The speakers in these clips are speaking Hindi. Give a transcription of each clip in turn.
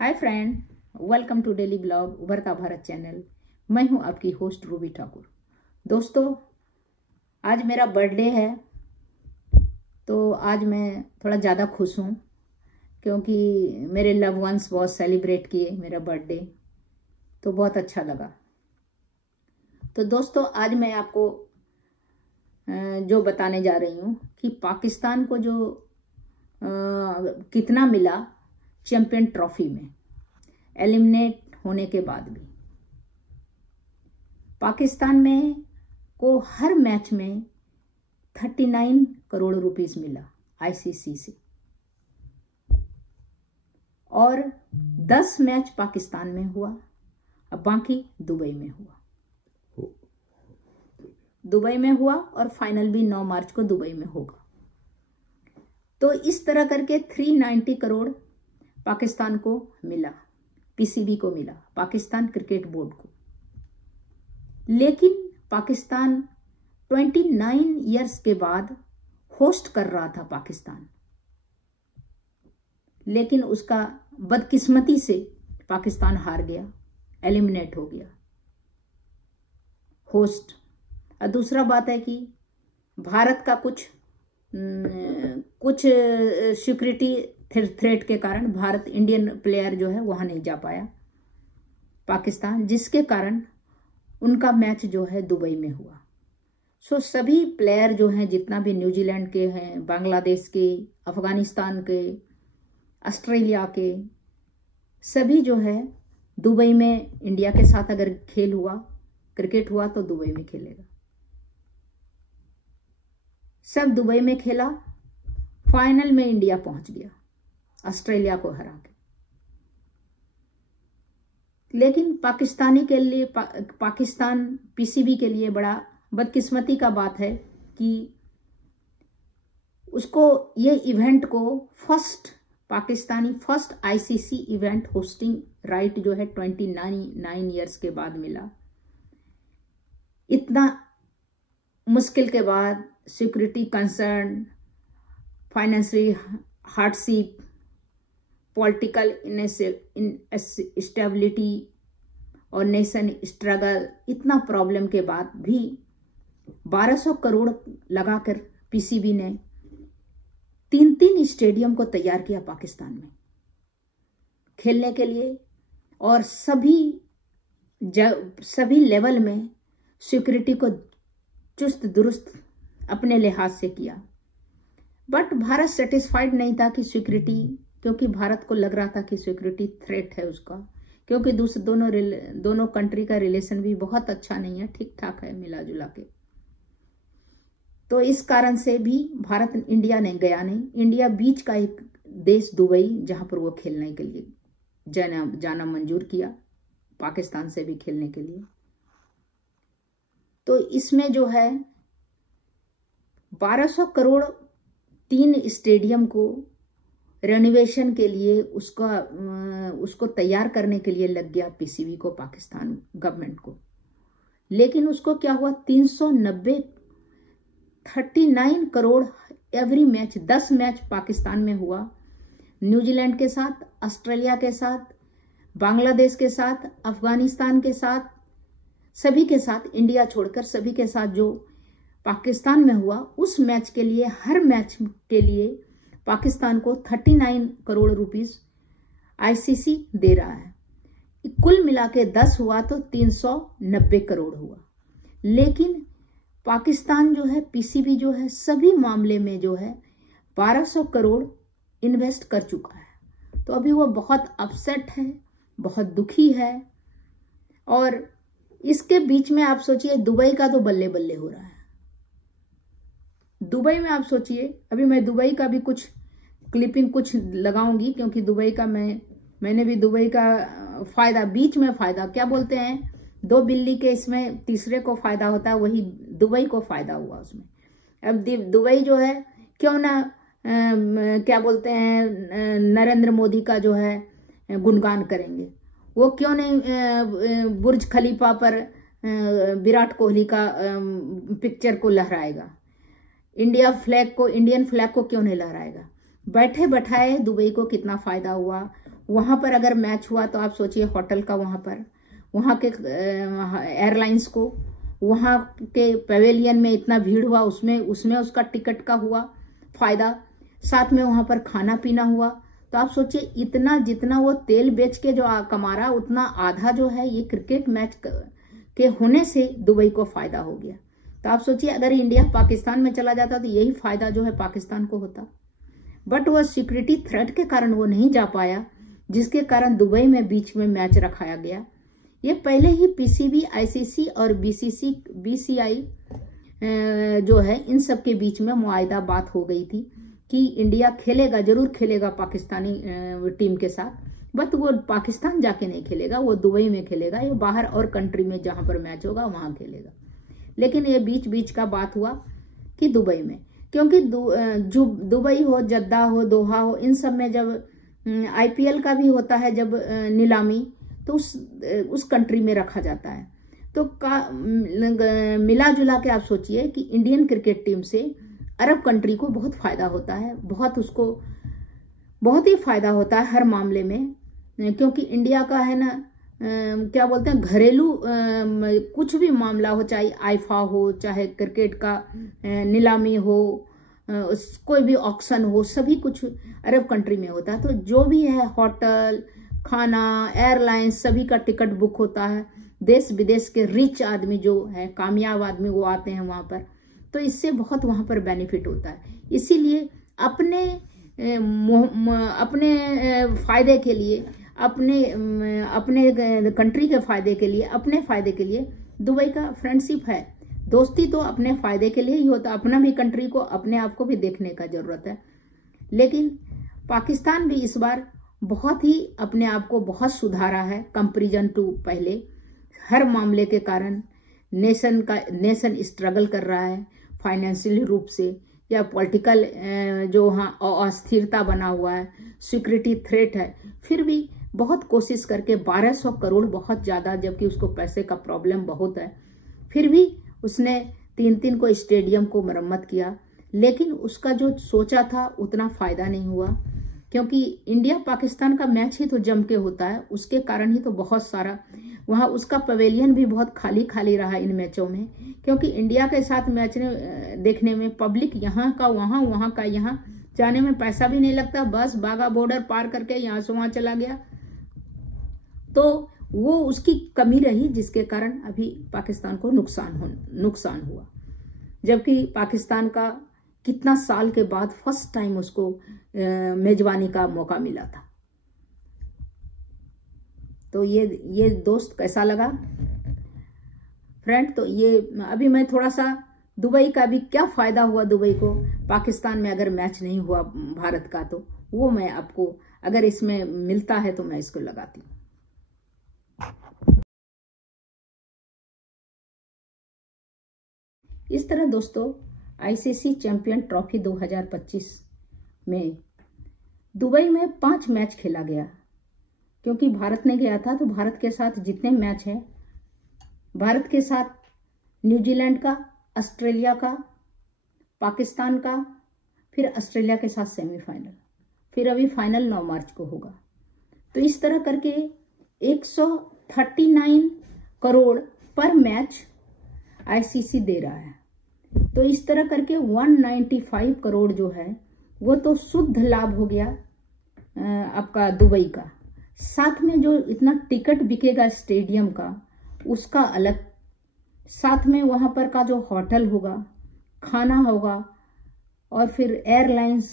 Hi friend, welcome to daily blog Ubharta Bharat channel. मैं हूं आपकी होस्ट रूबी ठाकुर। दोस्तों, आज मेरा बर्थडे है, तो आज मैं थोड़ा ज़्यादा खुश हूं क्योंकि मेरे लव वंस बहुत सेलिब्रेट किए मेरा बर्थडे, तो बहुत अच्छा लगा। तो दोस्तों, आज मैं आपको जो बताने जा रही हूं कि पाकिस्तान को जो कितना मिला चैंपियन ट्रॉफी में एलिमिनेट होने के बाद भी। पाकिस्तान में को हर मैच में 39 करोड़ रुपीस मिला आईसीसी से, और 10 मैच पाकिस्तान में हुआ, अब बाकी दुबई में हुआ। दुबई में हुआ और फाइनल भी 9 मार्च को दुबई में होगा। तो इस तरह करके 390 करोड़ पाकिस्तान को मिला, पीसीबी को मिला, पाकिस्तान क्रिकेट बोर्ड को। लेकिन पाकिस्तान 29 इयर्स के बाद होस्ट कर रहा था पाकिस्तान, लेकिन उसका बदकिस्मती से पाकिस्तान हार गया, एलिमिनेट हो गया होस्ट। और दूसरा बात है कि भारत का कुछ सिक्योरिटी थ्रेट के कारण भारत इंडियन प्लेयर जो है वहां नहीं जा पाया पाकिस्तान, जिसके कारण उनका मैच जो है दुबई में हुआ। सो सभी प्लेयर जो हैं, जितना भी न्यूजीलैंड के हैं, बांग्लादेश के, अफगानिस्तान के, ऑस्ट्रेलिया के, सभी जो है दुबई में इंडिया के साथ अगर खेल हुआ, क्रिकेट हुआ तो दुबई में खेलेगा। सब दुबई में खेला, फाइनल में इंडिया पहुंच गया ऑस्ट्रेलिया को हरा के। लेकिन पाकिस्तानी के लिए पाकिस्तान पीसीबी के लिए बड़ा बदकिस्मती का बात है कि उसको ये इवेंट को Pakistani first ICC event hosting right जो है 29 इयर्स के बाद मिला। इतना मुश्किल के बाद, security concern, financial hardship, political instability और नेशन स्ट्रगल, इतना प्रॉब्लम के बाद भी 1200 करोड़ लगाकर पीसीबी ने 3 स्टेडियम को तैयार किया पाकिस्तान में खेलने के लिए, और सभी लेवल में सिक्योरिटी को चुस्त दुरुस्त अपने लिहाज से किया। बट भारत सेटिस्फाइड नहीं था कि सिक्योरिटी, क्योंकि भारत को लग रहा था कि सिक्योरिटी थ्रेट है उसका, क्योंकि दोनों कंट्री का रिलेशन भी बहुत अच्छा नहीं है, ठीक ठाक है, मिला जुला के। तो इस कारण से भी भारत, इंडिया ने गया नहीं। इंडिया बीच का एक देश दुबई, जहां पर वो खेलने के लिए जाना मंजूर किया, पाकिस्तान से भी खेलने के लिए। तो इसमें जो है 1200 करोड़ 3 स्टेडियम को रेनोवेशन के लिए, उसको तैयार करने के लिए लग गया पीसीबी को, पाकिस्तान गवर्नमेंट को। लेकिन उसको क्या हुआ, 39 crore every match, 10 match Pakistan में हुआ, न्यूजीलैंड के साथ, ऑस्ट्रेलिया के साथ, बांग्लादेश के साथ, अफगानिस्तान के साथ, सभी के साथ, इंडिया छोड़कर सभी के साथ जो पाकिस्तान में हुआ, उस मैच के लिए, हर मैच के लिए पाकिस्तान को 39 करोड़ रुपीस आईसीसी दे रहा है। कुल मिला के 10 हुआ तो 390 करोड़ हुआ। लेकिन पाकिस्तान जो है, पीसीबी जो है, सभी मामले में जो है 1200 करोड़ इन्वेस्ट कर चुका है। तो अभी वो बहुत अपसेट है, बहुत दुखी है। और इसके बीच में आप सोचिए, दुबई का तो बल्ले बल्ले हो रहा है। दुबई में आप सोचिए, अभी मैं दुबई का भी कुछ क्लिपिंग कुछ लगाऊंगी, क्योंकि दुबई का मैंने भी दुबई का फायदा, बीच में फायदा क्या बोलते हैं, 2 बिल्ली के इसमें तीसरे को फायदा होता है, वही दुबई को फायदा हुआ उसमें। अब दुबई जो है, क्यों ना क्या बोलते हैं, नरेंद्र मोदी का जो है गुणगान करेंगे। वो क्यों नहीं बुर्ज खलीफा पर विराट कोहली का पिक्चर को लहराएगा, इंडियन फ्लैग को क्यों नहीं लहराएगा। बैठे बैठाए दुबई को कितना फायदा हुआ, वहां पर अगर मैच हुआ तो आप सोचिए होटल का, वहां के एयरलाइंस को, वहां के पवेलियन में इतना भीड़ हुआ, उसमें उसका टिकट का हुआ फायदा, साथ में वहां पर खाना पीना हुआ। तो आप सोचिए इतना, जितना वो तेल बेच के जो कमा रहा, उतना आधा जो है ये क्रिकेट मैच के होने से दुबई को फायदा हो गया। तो आप सोचिए अगर इंडिया पाकिस्तान में चला जाता तो यही फायदा जो है पाकिस्तान को होता, बट वो सिक्योरिटी थ्रेट के कारण वो नहीं जा पाया, जिसके कारण दुबई में बीच में मैच रखाया गया। ये पहले ही पीसीबी, आईसीसी और बीसीआई जो है इन सब के बीच में मुआयदा बात हो गई थी कि इंडिया खेलेगा, जरूर खेलेगा पाकिस्तानी टीम के साथ, बट वो पाकिस्तान जाके नहीं खेलेगा, वो दुबई में खेलेगा या बाहर और कंट्री में जहां पर मैच होगा वहां खेलेगा। लेकिन ये बीच बीच का बात हुआ कि दुबई में, क्योंकि दुबई हो, जद्दा हो, दोहा हो, इन सब में जब आईपीएल का भी होता है जब नीलामी, तो उस कंट्री में रखा जाता है। तो मिला जुला के आप सोचिए कि इंडियन क्रिकेट टीम से अरब कंट्री को बहुत फायदा होता है, बहुत ही फायदा होता है हर मामले में, क्योंकि इंडिया का है ना क्या बोलते हैं, घरेलू कुछ भी मामला हो, चाहे आईफा हो, चाहे क्रिकेट का नीलामी हो, कोई भी ऑक्शन हो, सभी कुछ अरब कंट्री में होता है। तो जो भी है होटल, खाना, एयरलाइंस, सभी का टिकट बुक होता है। देश विदेश के रिच आदमी जो है, कामयाब आदमी, वो आते हैं वहां पर, तो इससे बहुत वहां पर बेनिफिट होता है। इसीलिए अपने फायदे के लिए, अपने कंट्री के फायदे के लिए, अपने फायदे के लिए दुबई का फ्रेंडशिप है। दोस्ती तो अपने फायदे के लिए ही होता, अपना भी कंट्री को, अपने आप को भी देखने का जरूरत है। लेकिन पाकिस्तान भी इस बार बहुत ही अपने आप को बहुत सुधारा है कंपैरिजन टू पहले। हर मामले के कारण नेशन स्ट्रगल कर रहा है, फाइनेंशियली रूप से या पॉलिटिकल जो वहाँ अस्थिरता बना हुआ है, सिक्योरिटी थ्रेट है, फिर भी बहुत कोशिश करके 1200 करोड़ बहुत ज़्यादा, जबकि उसको पैसे का प्रॉब्लम बहुत है, फिर भी उसने 3 को स्टेडियम को मरम्मत किया। लेकिन उसका जो सोचा था उतना फायदा नहीं हुआ, क्योंकि इंडिया पाकिस्तान का मैच ही तो जम के होता है, उसके कारण ही तो बहुत सारा वहाँ उसका पवेलियन भी बहुत खाली खाली रहा इन मैचों में, क्योंकि इंडिया के साथ मैच देखने में पब्लिक यहाँ का वहाँ, वहाँ का यहाँ, जाने में पैसा भी नहीं लगता, बस बागा बॉर्डर पार करके यहाँ से वहाँ चला गया। तो वो उसकी कमी रही, जिसके कारण अभी पाकिस्तान को नुकसान हुआ। जबकि पाकिस्तान का कितना साल के बाद फर्स्ट टाइम उसको मेजबानी का मौका मिला था। तो ये दोस्त कैसा लगा फ्रेंड? तो ये अभी मैं थोड़ा सा दुबई का भी क्या फायदा हुआ दुबई को पाकिस्तान में अगर मैच नहीं हुआ भारत का, तो वो मैं आपको अगर इसमें मिलता है तो मैं इसको लगाती हूँ। इस तरह दोस्तों आईसीसी चैंपियन ट्रॉफी 2025 में दुबई में 5 मैच खेला गया, क्योंकि भारत ने गया था। तो भारत के साथ जितने मैच हैं, भारत के साथ न्यूजीलैंड का, ऑस्ट्रेलिया का, पाकिस्तान का, फिर ऑस्ट्रेलिया के साथ सेमीफाइनल, फिर अभी फाइनल 9 मार्च को होगा। तो इस तरह करके 139 करोड़ पर मैच आईसीसी दे रहा है। तो इस तरह करके 195 करोड़ जो है वो तो शुद्ध लाभ हो गया आपका दुबई का। साथ में जो इतना टिकट बिकेगा स्टेडियम का उसका अलग, साथ में वहां पर का जो होटल होगा, खाना होगा, और फिर एयरलाइंस,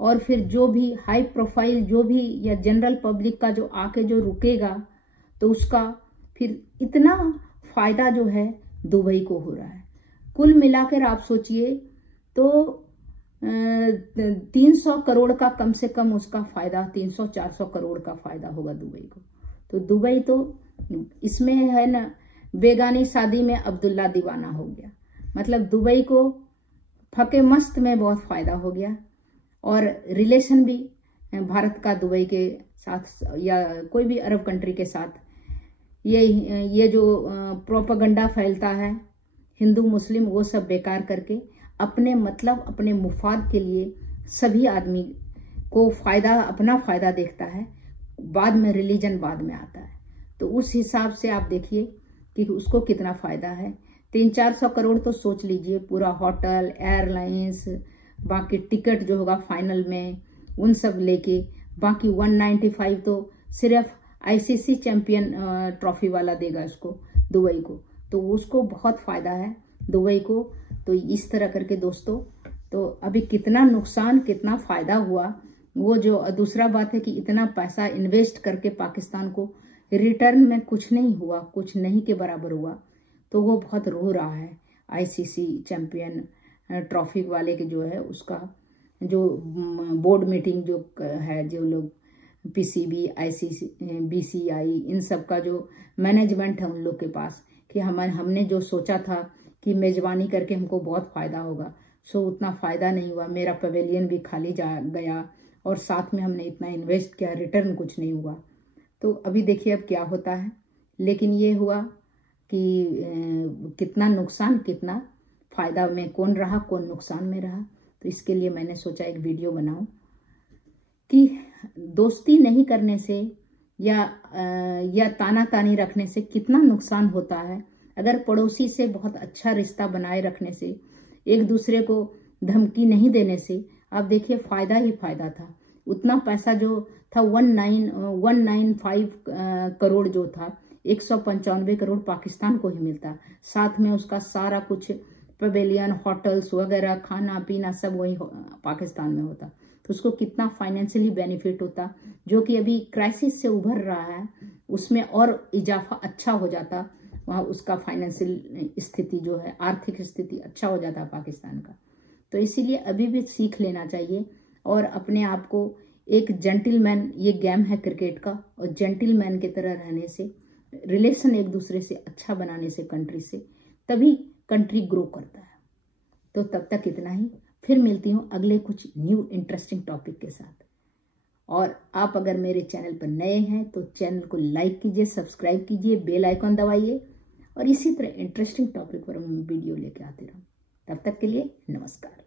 और फिर जो भी हाई प्रोफाइल जो भी या जनरल पब्लिक का जो आके जो रुकेगा, तो उसका फिर इतना फायदा जो है दुबई को हो रहा है। कुल मिलाकर आप सोचिए तो 300 करोड़ का कम से कम उसका फायदा, 300-400 करोड़ का फायदा होगा दुबई को। तो दुबई तो इसमें है ना, बेगानी शादी में अब्दुल्ला दीवाना हो गया। मतलब दुबई को फके मस्त में बहुत फायदा हो गया, और रिलेशन भी भारत का दुबई के साथ या कोई भी अरब कंट्री के साथ, ये जो प्रोपेगेंडा फैलता है हिंदू मुस्लिम, वो सब बेकार करके अपने मतलब अपने मुफाद के लिए सभी आदमी को फायदा, अपना फायदा देखता है। बाद में रिलीजन बाद में आता है। तो उस हिसाब से आप देखिए कि उसको कितना फायदा है। 300-400 करोड़ तो सोच लीजिए, पूरा होटल, एयरलाइंस, बाकी टिकट जो होगा फाइनल में उन सब लेके, बाकी 195 तो सिर्फ आईसीसी चैंपियन ट्रॉफी वाला देगा इसको, दुबई को। तो उसको बहुत फायदा है दुबई को। तो इस तरह करके दोस्तों, तो अभी कितना नुकसान कितना फायदा हुआ, वो जो दूसरा बात है कि इतना पैसा इन्वेस्ट करके पाकिस्तान को रिटर्न में कुछ नहीं हुआ, कुछ नहीं के बराबर हुआ। तो वो बहुत रो रहा है। आईसीसी चैंपियन ट्रॉफी वाले के जो है उसका जो बोर्ड मीटिंग जो है, जो लोग पीसीबी, आईसीसी, बीसीआई, इन सब का जो मैनेजमेंट है उन लोग के पास, कि हमने जो सोचा था कि मेजबानी करके हमको बहुत फायदा होगा, सो उतना फायदा नहीं हुआ। मेरा पवेलियन भी खाली जा गया और साथ में हमने इतना इन्वेस्ट किया, रिटर्न कुछ नहीं हुआ। तो अभी देखिए अब क्या होता है। लेकिन ये हुआ कि कितना नुकसान कितना फायदा में कौन रहा, कौन नुकसान में रहा। तो इसके लिए मैंने सोचा एक वीडियो बनाऊं कि दोस्ती नहीं करने से या ताना तानी रखने से कितना नुकसान होता है। अगर पड़ोसी से बहुत अच्छा रिश्ता बनाए रखने से, एक दूसरे को धमकी नहीं देने से, आप देखिए फायदा ही फायदा था। उतना पैसा जो था 195 करोड़ जो था, 195 करोड़ पाकिस्तान को ही मिलता। साथ में उसका सारा कुछ पवेलियन, होटल्स वगैरह, खाना पीना सब वही पाकिस्तान में होता। तो उसको कितना फाइनेंशियली बेनिफिट होता, जो कि अभी क्राइसिस से उभर रहा है उसमें और इजाफा अच्छा हो जाता। वहाँ उसका फाइनेंशियल स्थिति जो है, आर्थिक स्थिति अच्छा हो जाता पाकिस्तान का। तो इसीलिए अभी भी सीख लेना चाहिए और अपने आप को एक जेंटलमैन, ये गेम है क्रिकेट का, और जेंटलमैन की तरह रहने से, रिलेशन एक दूसरे से अच्छा बनाने से कंट्री से, तभी कंट्री ग्रो करता है। तो तब तक इतना ही, फिर मिलती हूँ अगले कुछ न्यू इंटरेस्टिंग टॉपिक के साथ। और आप अगर मेरे चैनल पर नए हैं तो चैनल को लाइक कीजिए, सब्सक्राइब कीजिए, बेल आइकॉन दबाइए, और इसी तरह इंटरेस्टिंग टॉपिक पर मैं वीडियो लेके आती रहूँ। तब तक के लिए नमस्कार।